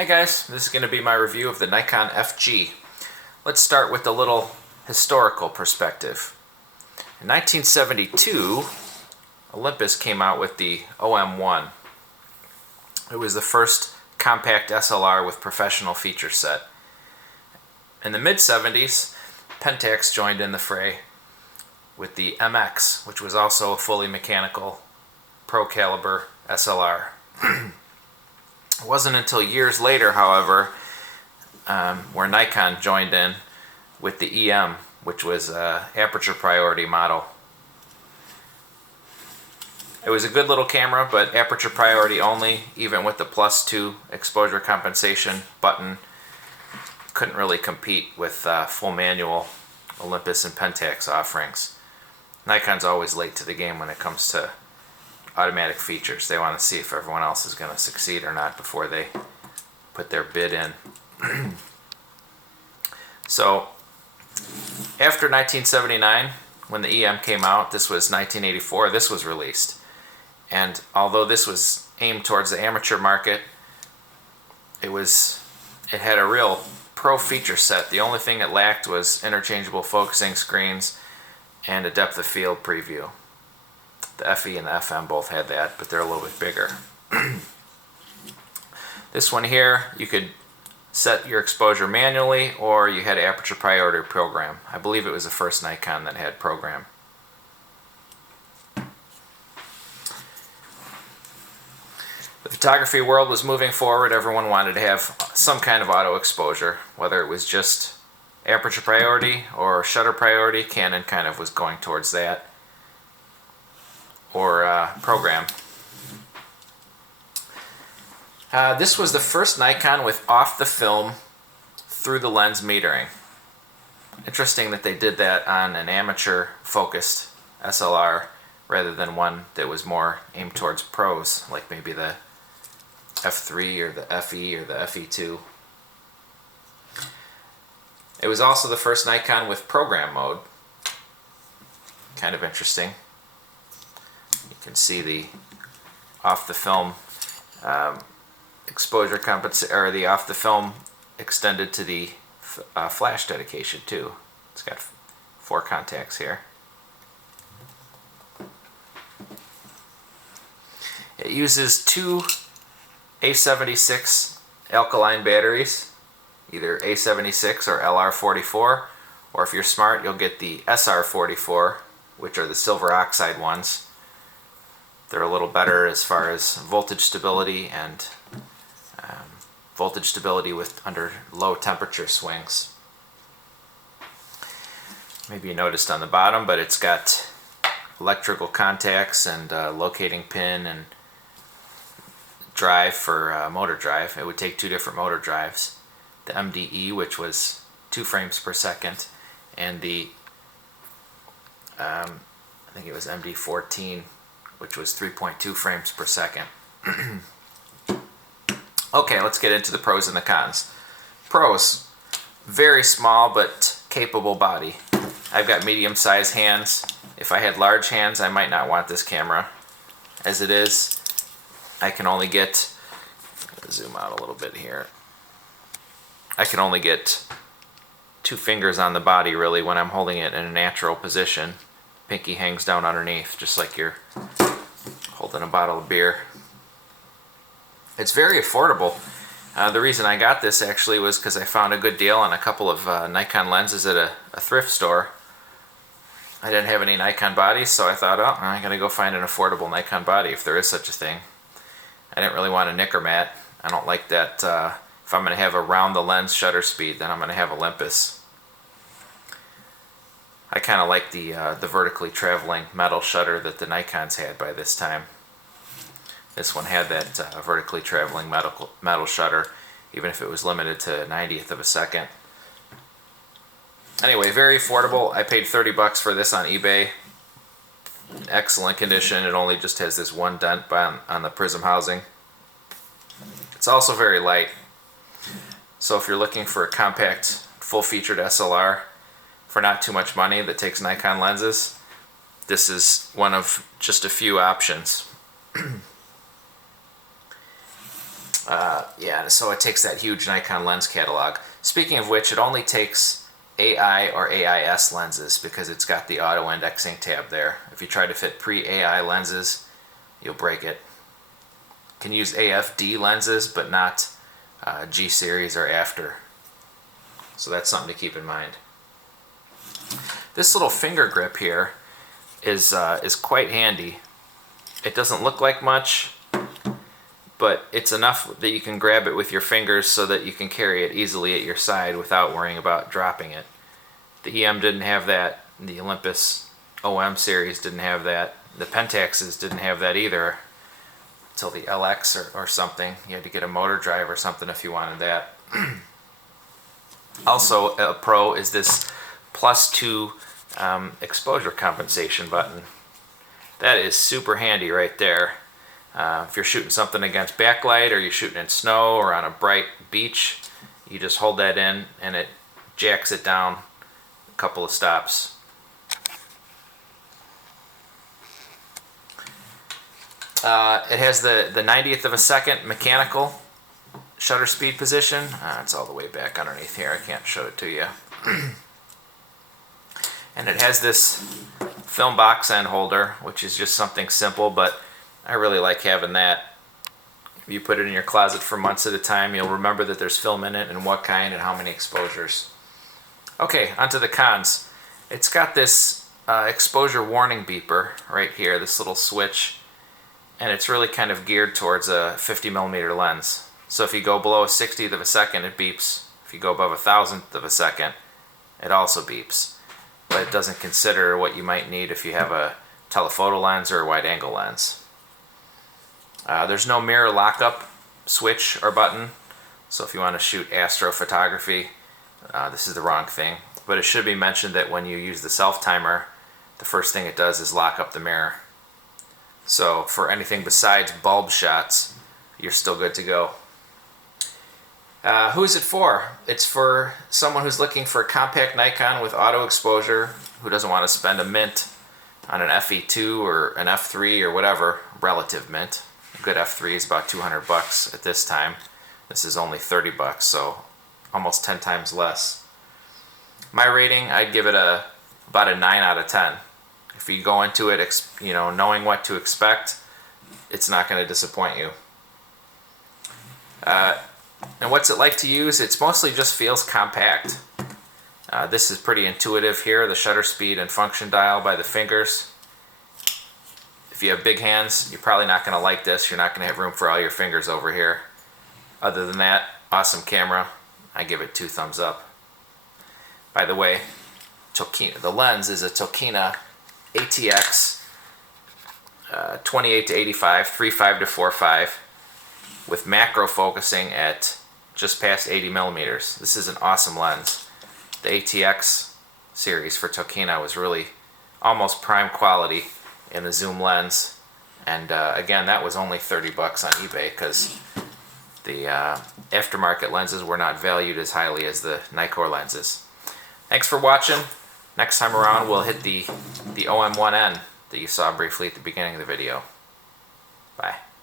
Hi guys, this is going to be my review of the Nikon FG. Let's start with a little historical perspective. In 1972, Olympus came out with the OM1. It was the first compact SLR with professional feature set. In the mid-70s, Pentax joined in the fray with the MX, which was also a fully mechanical pro caliber SLR. It wasn't until years later, however, where Nikon joined in with the EM, which was an aperture priority model. It was a good little camera, but aperture priority only, even with the +2 exposure compensation button. Couldn't really compete with full manual Olympus and Pentax offerings. Nikon's always late to the game when it comes to automatic features. They want to see if everyone else is going to succeed or not before they put their bid in. So after 1979, when the EM came out, this was 1984, this was released. And although this was aimed towards the amateur market, it had a real pro feature set. The only thing it lacked was interchangeable focusing screens and a depth of field preview. The FE and the FM both had that, but they're a little bit bigger. This one here, you could set your exposure manually, or you had aperture priority program. I believe it was the first Nikon that had program. The photography world was moving forward. Everyone wanted to have some kind of auto exposure, whether it was just aperture priority or shutter priority. Canon kind of was going towards that, or program. This was the first Nikon with off the film through the lens metering. Interesting that they did that on an amateur focused SLR rather than one that was more aimed towards pros, like maybe the F3 or the FE or the FE2. It was also the first Nikon with program mode. Kind of interesting. You can see the off the film exposure or the off the film extended to the flash dedication too. It's got 4 contacts here. It uses 2 A76 alkaline batteries, either A76 or LR44, or if you're smart you'll get the SR44, which are the silver oxide ones. They're a little better as far as voltage stability and under low temperature swings. Maybe you noticed on the bottom, but it's got electrical contacts and locating pin and drive for motor drive. It would take 2 different motor drives. The MDE, which was 2 frames per second, and the I think it was MD14, which was 3.2 frames per second. Okay, let's get into the pros and the cons. Pros: very small but capable body. I've got medium-sized hands. If I had large hands, I might not want this camera. As it is, I can only get, zoom out a little bit here, I can only get 2 fingers on the body really when I'm holding it in a natural position. Pinky hangs down underneath, just like you're holding a bottle of beer. It's very affordable. The reason I got this actually was because I found a good deal on a couple of Nikon lenses at a thrift store. I didn't have any Nikon bodies, so I thought, oh, I'm going to go find an affordable Nikon body if there is such a thing. I didn't really want a knicker mat. I don't like that. If I'm going to have a round the lens shutter speed, then I'm going to have Olympus. I kind of like the vertically traveling metal shutter that the Nikons had by this time. This one had that vertically traveling metal shutter, even if it was limited to 90th of a second. Anyway, very affordable. I paid 30 bucks for this on eBay. In excellent condition. It only just has this one dent on the prism housing. It's also very light. So if you're looking for a compact, full-featured SLR for not too much money that takes Nikon lenses, this is one of just a few options. Yeah, so it takes that huge Nikon lens catalog. Speaking of which, it only takes AI or AIS lenses because it's got the auto indexing tab there. If you try to fit pre-AI lenses, you'll break it. You can use AFD lenses, but not G series or after. So that's something to keep in mind. This little finger grip here is quite handy. It doesn't look like much, but it's enough that you can grab it with your fingers so that you can carry it easily at your side without worrying about dropping it. The EM didn't have that. The Olympus OM series didn't have that. The Pentaxes didn't have that either until the LX or something. You had to get a motor drive or something if you wanted that. Also, a pro is this +2 exposure compensation button. That is super handy right there. If you're shooting something against backlight or you're shooting in snow or on a bright beach, you just hold that in and it jacks it down a couple of stops. It has the 90th of a second mechanical shutter speed position. It's all the way back underneath here. I can't show it to you. And it has this film box end holder, which is just something simple, but I really like having that. If you put it in your closet for months at a time, you'll remember that there's film in it and what kind and how many exposures. Okay, onto the cons. It's got this exposure warning beeper right here, this little switch, and it's really kind of geared towards a 50mm lens. So if you go below a 60th of a second, it beeps. If you go above a 1,000th of a second, it also beeps. But it doesn't consider what you might need if you have a telephoto lens or a wide angle lens. There's no mirror lockup switch or button, so if you want to shoot astrophotography, this is the wrong thing. But it should be mentioned that when you use the self timer, the first thing it does is lock up the mirror. So for anything besides bulb shots, you're still good to go. Who is it for? It's for someone who's looking for a compact Nikon with auto exposure, who doesn't want to spend a mint on an FE2 or an F3 or whatever, relative mint. A good F3 is about 200 bucks at this time. This is only 30 bucks, so almost 10 times less. My rating, I'd give it about a 9 out of 10. If you go into it, knowing what to expect, it's not going to disappoint you. And what's it like to use? It's mostly just feels compact. This is pretty intuitive here, the shutter speed and function dial by the fingers. If you have big hands, you're probably not going to like this. You're not going to have room for all your fingers over here. Other than that, awesome camera. I give it 2 thumbs up. By the way, the lens is a Tokina ATX 28 to 85, 3.5 to 4.5 with macro focusing at just past 80mm. This is an awesome lens. The ATX series for Tokina was really almost prime quality in the zoom lens, and again, that was only 30 bucks on eBay because the aftermarket lenses were not valued as highly as the Nikkor lenses. Thanks for watching. Next time around, we'll hit the OM1N that you saw briefly at the beginning of the video. Bye.